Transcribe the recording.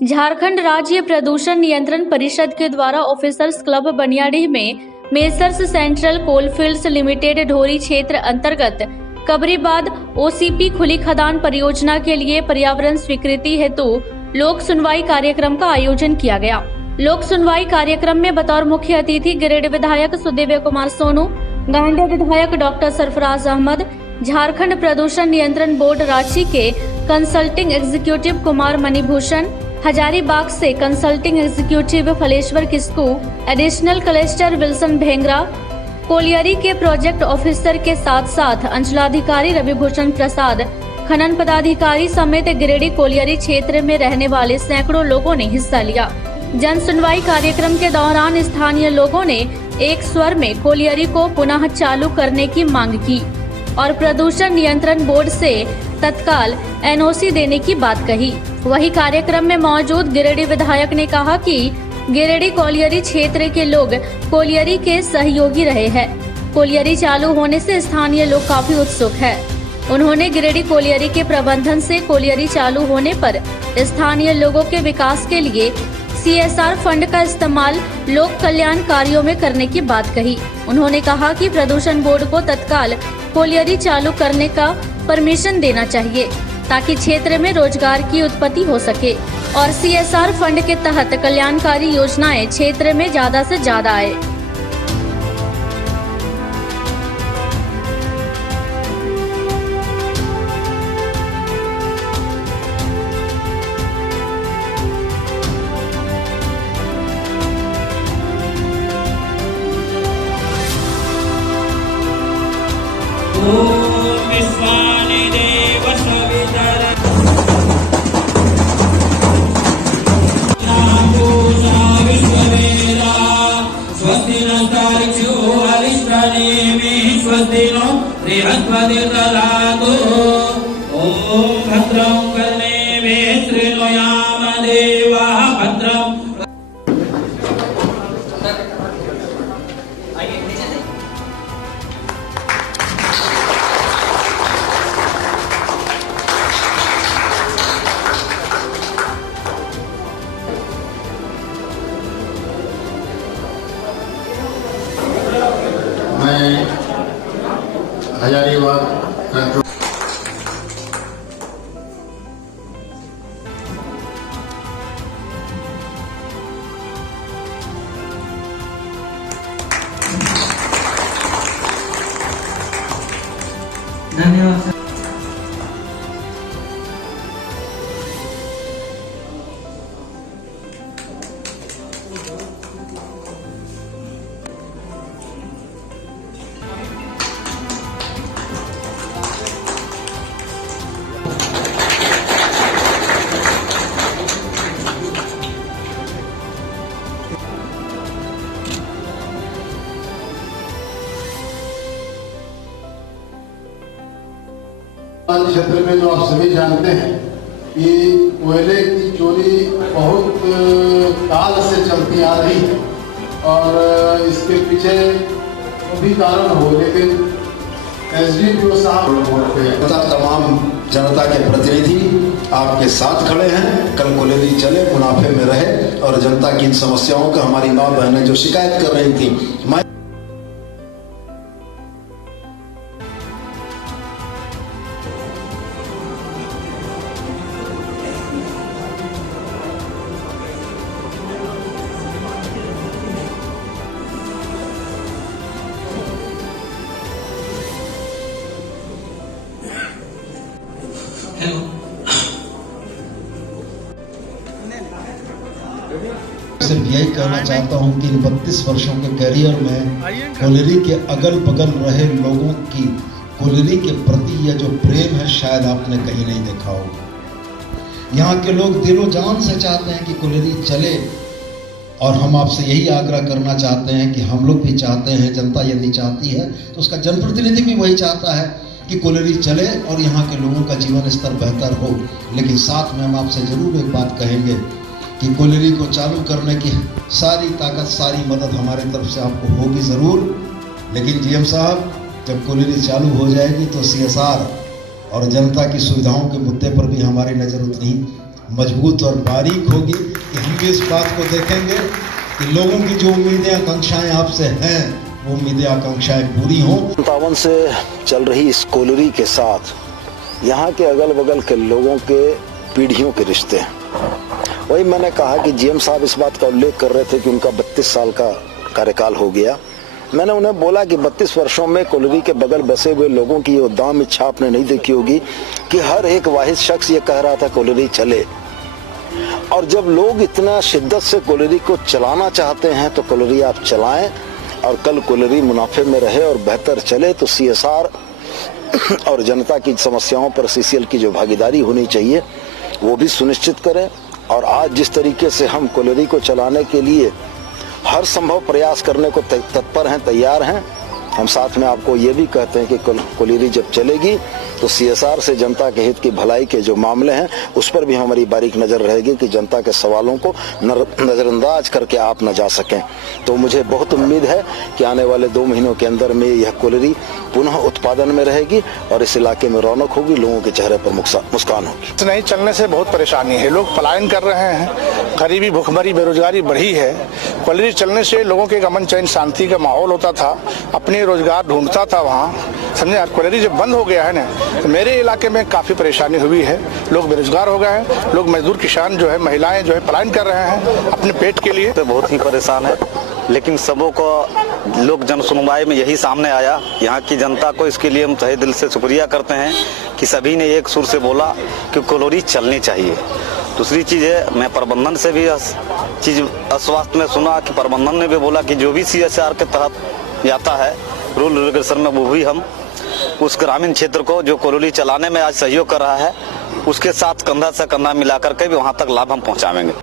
झारखंड राज्य प्रदूषण नियंत्रण परिषद के द्वारा ऑफिसर्स क्लब बनियाडीह में मेसर्स सेंट्रल कोलफील्ड्स लिमिटेड ढोरी क्षेत्र अंतर्गत कबरीबाद ओसीपी खुली खदान परियोजना के लिए पर्यावरण स्वीकृति हेतु लोक सुनवाई कार्यक्रम का आयोजन किया गया। लोक सुनवाई कार्यक्रम में बतौर मुख्य अतिथि गिरिडीह विधायक सुदेव कुमार सोनू, गांडेय विधायक डॉक्टर सरफराज अहमद, झारखंड प्रदूषण नियंत्रण बोर्ड रांची के कंसल्टिंग एग्जीक्यूटिव कुमार मणिभूषण, हजारीबाग से consulting executive Phaleshwar Kisku, additional collector Wilson Bhengra, colliery के प्रोजेक्ट ऑफिसर के साथ साथ अंचलाधिकारी रविभूषण प्रसाद, खनन पदाधिकारी समेत गिरिडीह कोलियरी क्षेत्र में रहने वाले सैकड़ों लोगों ने हिस्सा लिया। जन सुनवाई कार्यक्रम के दौरान स्थानीय लोगों ने एक स्वर में कोलियरी को पुनः चालू करने की मांग की और प्रदूषण नियंत्रण बोर्ड से तत्काल एनओसी देने की बात कही। वही कार्यक्रम में मौजूद गिरिडीह विधायक ने कहा कि गिरिडीह कोलियरी क्षेत्र के लोग कोलियरी के सहयोगी रहे हैं। कोलियरी चालू होने से स्थानीय लोग काफी उत्सुक है। उन्होंने गिरिडीह कोलियरी के प्रबंधन से कोलियरी चालू होने पर स्थानीय लोगों के विकास के लिए CSR फंड का इस्तेमाल लोक कल्याण कार्यों में करने की बात कही। उन्होंने कहा कि प्रदूषण बोर्ड को तत्काल कोलियरी चालू करने का परमिशन देना चाहिए ताकि क्षेत्र में रोजगार की उत्पत्ति हो सके और CSR फंड के तहत कल्याणकारी योजनाएं क्षेत्र में ज्यादा से ज्यादा आए। भद्रं कर्णे शृणुयाम देवाः भद्रं। मैं हजारीबाग धन्यवाद। क्षेत्र में जो आप सभी जानते हैं कि कोयले की चोरी बहुत काल से चलती आ रही है और इसके पीछे भी कारण हो, लेकिन SDPO साहब तमाम जनता के प्रतिनिधि आपके साथ खड़े हैं। कल कोयले चले, मुनाफे में रहे और जनता की इन समस्याओं का हमारी माँ बहनें जो शिकायत कर रही थी, सिर्फ यही कहना चाहता हूं कि 32 वर्षों के करियर में कोयले के अगल बगल रहे लोगों की कोयले के प्रति यह जो प्रेम है शायद आपने कहीं नहीं देखा होगा। यहाँ के लोग दिलो जान से चाहते हैं कि कोयले चले और हम आपसे यही आग्रह करना चाहते हैं कि हम लोग भी चाहते हैं, जनता यदि चाहती है तो उसका जनप्रतिनिधि भी वही चाहता है कि कोयले चले और यहाँ के लोगों का जीवन स्तर बेहतर हो। लेकिन साथ में हम आपसे जरूर एक बात कहेंगे कि कोयले को चालू करने की सारी ताकत, सारी मदद हमारे तरफ से आपको होगी ज़रूर। लेकिन GM साहब, जब कोयले चालू हो जाएगी तो CSR और जनता की सुविधाओं के मुद्दे पर भी हमारी नज़र उतनी मजबूत और बारीक होगी कि हम भी इस बात को देखेंगे कि लोगों की जो उम्मीदें आकांक्षाएं आपसे हैं वो उम्मीदें आकांक्षाएं पूरी हों। 57 से चल रही इस कोलरी के साथ यहाँ के अगल बगल के लोगों के पीढ़ियों के रिश्ते हैं। वही मैंने कहा कि जीएम साहब इस बात का उल्लेख कर रहे थे कि उनका 32 साल का कार्यकाल हो गया। मैंने उन्हें बोला कि 32 वर्षों में कोलरी के बगल बसे हुए लोगों की ये दाम इच्छा आपने नहीं देखी होगी कि हर एक वाहिद शख्स ये कह रहा था कोलरी चले। और जब लोग इतना शिद्दत से कोलरी को चलाना चाहते हैं तो कोलरी आप चलाएं, और कल कोलरी मुनाफे में रहे और बेहतर चले तो सीएसआर और जनता की समस्याओं पर सीसीएल की जो भागीदारी होनी चाहिए वो भी सुनिश्चित करें। और आज जिस तरीके से हम कोलरी को चलाने के लिए हर संभव प्रयास करने को तत्पर हैं, तैयार हैं, हम साथ में आपको ये भी कहते हैं कि कोलरी जब चलेगी तो सीएसआर से जनता के हित की भलाई के जो मामले हैं उस पर भी हमारी बारीक नजर रहेगी कि जनता के सवालों को नजरअंदाज करके आप न जा सकें। तो मुझे बहुत उम्मीद है कि आने वाले 2 महीनों के अंदर में यह कोलरी पुनः उत्पादन में रहेगी और इस इलाके में रौनक होगी, लोगों के चेहरे पर मुस्कान होगी। नहीं चलने से बहुत परेशानी है, लोग पलायन कर रहे हैं, गरीबी, भूखमरी, बेरोजगारी बढ़ी है। कोलरी चलने से लोगों के अमन चैन शांति का माहौल होता था, अपने रोजगार ढूंढता था वहाँ, समझे। कोलरी जब बंद हो गया है ना तो मेरे इलाके में काफी परेशानी हुई है, लोग बेरोजगार हो गए हैं, लोग मजदूर किसान जो है, महिलाएं जो है पलायन कर रहे हैं अपने पेट के लिए। तो बहुत ही परेशान है, लेकिन सबों को लोक जन सुनवाई में यही सामने आया। यहाँ की जनता को इसके लिए हम तहे दिल से शुक्रिया करते हैं कि सभी ने एक सुर से बोला कि कोलरी चलनी चाहिए। दूसरी चीज़ है, मैं प्रबंधन से भी चीज़ आश्वासन में सुना कि प्रबंधन ने भी बोला कि जो भी सीएसआर के तहत आता है रूल रेगुलेशन में, वो भी हम उस ग्रामीण क्षेत्र को जो कोलरी चलाने में आज सहयोग कर रहा है उसके साथ कंधा से कंधा मिलाकर के भी वहाँ तक लाभ हम पहुँचाएंगे।